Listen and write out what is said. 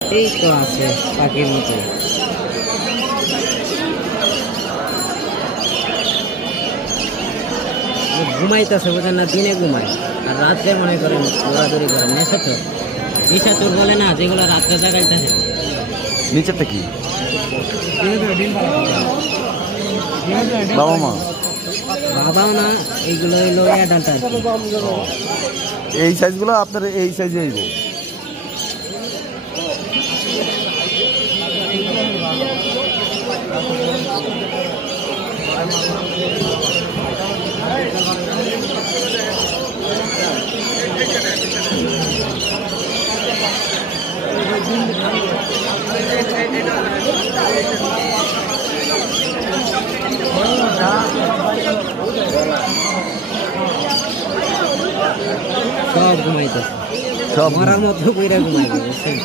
এই তো আছে পাখির মতো। ঘুমাইতেছে বোঝেন না, দিনে ঘুমায় আর রাত্রে মনে করেন দৌড়াদৌড়ি করে। নিশাচর বলে না, যেগুলো রাত্রে জাগাইতেছে। নিচেরটা কি বাবা মা? বাবাও না, এইগুলো হইলো অ্যাডাল্ট আর কি। এই সাইজগুলো আপনার এই সাইজে হইব। সব ঘুমাইতেছে, সব মরার মতো কইরা ঘুমাইবে, বুঝছেন?